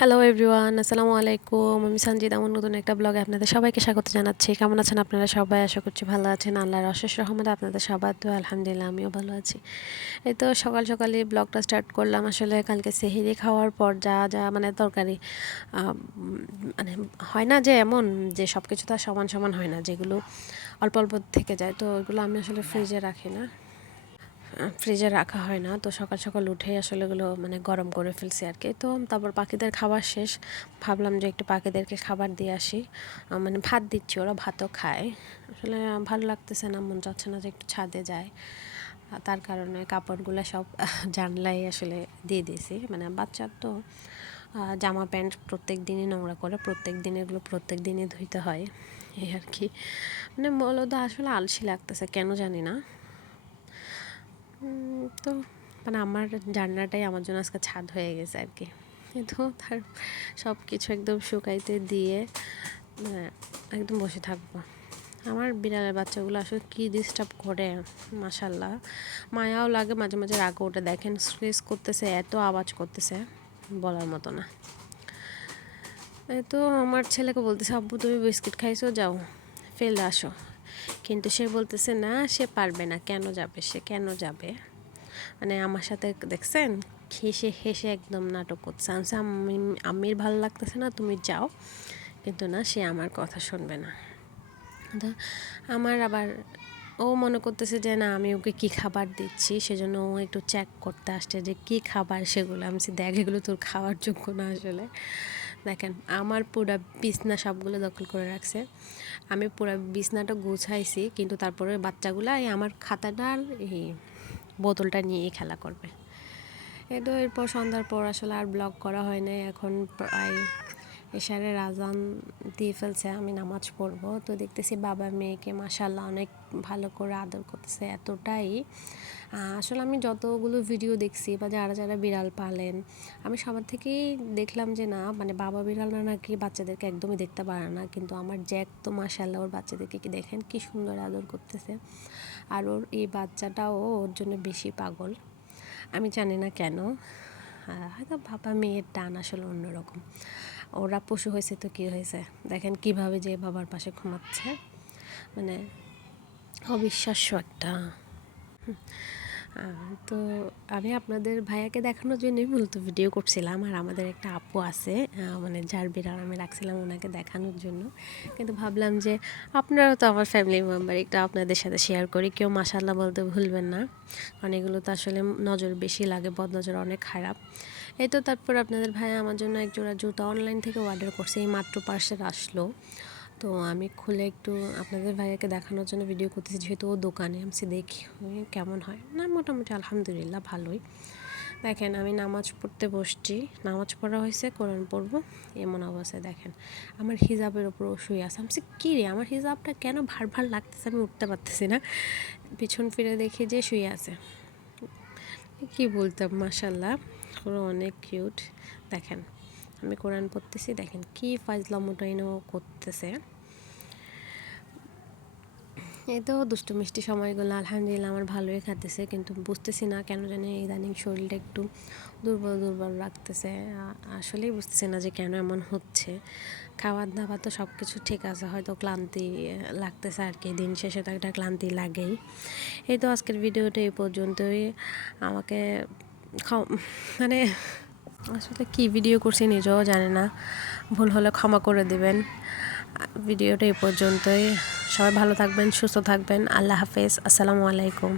Hello everyone, আসসালামু আলাইকুম। আমি সঞ্জিদা, আমার নতুন একটা ব্লগে আপনাদের সবাইকে স্বাগত জানাচ্ছি। কেমন আছেন আপনারা সবাই? আশা করছি ভালো আছেন। আল্লাহর অশেষ রহমতে আপনাদের সবার তো আলহামদুলিল্লাহ আমিও ভালো আছি। এই তো সকাল সকালই ব্লগটা স্টার্ট করলাম। আসলে কালকে সেহরি খাওয়ার পর যা যা মানে তরকারি মানে হয় না যে এমন যে সব কিছু তো আর সমান সমান হয় না, যেগুলো অল্প অল্প থেকে যায়, তো ওইগুলো আমি আসলে ফ্রিজে রাখি না, ফ্রিজে রাখা হয় না। তো সকাল সকাল উঠেই আসলে এগুলো মানে গরম করে ফেলছি আর কি। তো তারপর পাখিদের খাবার শেষ, ভাবলাম যে একটু পাখিদেরকে খাবার দিয়ে আসি। মানে ভাত দিচ্ছি, ওরা ভাতও খায়। আসলে ভালো লাগতেছে না, মন চাচ্ছে না যে একটু ছাদে যায়। তার কারণে কাপড়গুলো সব জানলাই আসলে দিয়ে দিয়েছি। মানে বাচ্চার তো জামা প্যান্ট প্রত্যেক দিনই নোংরা করে, প্রত্যেক দিন এগুলো প্রত্যেক দিনই ধুইতে হয়, এই আর কি। মানে মূলত আসলে আলসি লাগতেছে, কেন জানি না। তো মানে আমার জান্নাটাই আমার জন্য আজকে ছাদ হয়ে গেছে আর কি। তো তার সব কিছু একদম শুকাইতে দিয়ে মানে একদম বসে থাকবো। আমার বিড়ালের বাচ্চাগুলো আসলে কী ডিস্টার্ব করে, মাশাল্লাহ মায়াও লাগে, মাঝে মাঝে রাগও ওঠে। দেখেন স্ট্রেস করতেছে, এত আওয়াজ করতেছে বলার মতো না। এই তো আমার ছেলেকে বলতেছে, আব্বু তুমি বিস্কিট খাইছো, যাও ফেলে আসো। কিন্তু সে বলতেছে না, সে পারবে না। কেন যাবে সে, কেন যাবে? মানে আমার সাথে দেখছেন হেসে হেসে একদম নাটক করছে। আমির ভালো লাগতেছে না, তুমি যাও। কিন্তু না, সে আমার কথা শুনবে না। তো আমার আবার ও মনে করতেছে যে না, আমি ওকে কী খাবার দিচ্ছি, সেজন্য ও একটু চেক করতে আসছে যে কী খাবার সেগুলো। আমি দেখ, এগুলো তোর খাওয়ার যোগ্য না আসলে। দেখেন আমার পুরা বিছনা সবগুলো দখল করে রাখছে। আমি পুরা বিছনাটা গুছাইছি, কিন্তু তারপরে বাচ্চাগুলো এই আমার খাতাটার এই বোতলটা নিয়েই খেলা করবে। এই তো এরপর সন্ধ্যার পর আসলে আর ব্লগ করা হয় নাই। এখন প্রায় এশারের আজান দিয়ে ফেলছে, আমি নামাজ পড়বো। তো দেখতেছি বাবা মেয়েকে মাশাআল্লাহ অনেক ভালো করে আদর করতেছে, এতটাই আসলে আমি যতগুলো ভিডিও দেখছি বা যারা যারা বিড়াল পালেন, আমি সবার থেকেই দেখলাম যে না, মানে বাবা বিড়ালরা নাকি বাচ্চাদেরকে একদমই দেখতে পারে না। কিন্তু আমার জ্যাক তো মাশাআল্লাহ ওর বাচ্চাদেরকে কি দেখেন কি সুন্দর আদর করতেছে। আর ওর এই বাচ্চাটাও ওর জন্য বেশি পাগল, আমি জানি না কেন। হয়তো বাবা মেয়ের টান আসলে অন্যরকম। ওরা পশু হয়েছে তো কী হয়েছে, দেখেন কিভাবে যে বাবার পাশে ঘুমাচ্ছে, মানে অবিশ্বাস্য একটা। তো আমি আপনাদের ভাইয়াকে দেখানোর জন্যই মূলত ভিডিও করছিলাম। আর আমাদের একটা আপু আছে, মানে যার বিড়াল আমি রাখছিলাম ওনাকে দেখানোর জন্য। কিন্তু ভাবলাম যে আপনারাও তো আমার ফ্যামিলি মেম্বার, একটু আপনাদের সাথে শেয়ার করি। কেউ মাশাআল্লাহ বলতে ভুলবেন না, কারণ এগুলো তো আসলে নজর বেশি লাগে, বদনজর অনেক খারাপ। এই তো তারপর আপনাদের ভাইয়া আমার জন্য এক জোড়া জুতা অনলাইন থেকে অর্ডার করছে, এই মাত্র পার্সেল আসলো। তো আমি খুলে একটু আপনাদের ভাইয়াকে দেখানোর জন্য ভিডিও করতেছি, যেহেতু ও দোকানে। আমি দেখি কেমন হয়। না, মোটামুটি আলহামদুলিল্লাহ ভালোই। দেখেন আমি নামাজ পড়তে বসছি, নামাজ পড়া হয়েছে, কোরআন পড়বো, এমন অবস্থায় দেখেন আমার হিজাবের ওপর শুয়ে আছে। আমি কী রে, আমার হিজাবটা কেন ভার ভার লাগতেছে, আমি উঠতে পারতেছি না। পিছন ফিরে দেখি যে শুয়ে আছে। কি বলতাম, মাশাল্লাহ ওরা অনেক কিউট। দেখেন আমি কোরআন পড়তেছি, দেখেন কি ফাজলামোটাইনও করতেছে। এই তো দুষ্টু মিষ্টি সময়গুলো আলহামদুলিল্লাহ আমার ভালোই কাটতেছে। কিন্তু বুঝতেছি না কেন জানি ইদানিং শরীরটা একটু দুর্বল দুর্বল লাগতেছে। আসলেই বুঝতেছি না যে কেন এমন হচ্ছে। খাবার দাবার তো সব কিছু ঠিক আছে, হয়তো ক্লান্তি লাগতেছে আর কি, দিন শেষে তো একটা ক্লান্তি লাগেই। এই তো আজকের ভিডিওটা এই পর্যন্তই। আমাকে মানে আসলে কি ভিডিও করছি নিজেও জানি না, ভুল হলে ক্ষমা করে দিবেন। ভিডিওটা এই পর্যন্তই। সবাই ভালো থাকবেন, সুস্থ থাকবেন। আল্লাহ হাফেজ, আসসালামু আলাইকুম।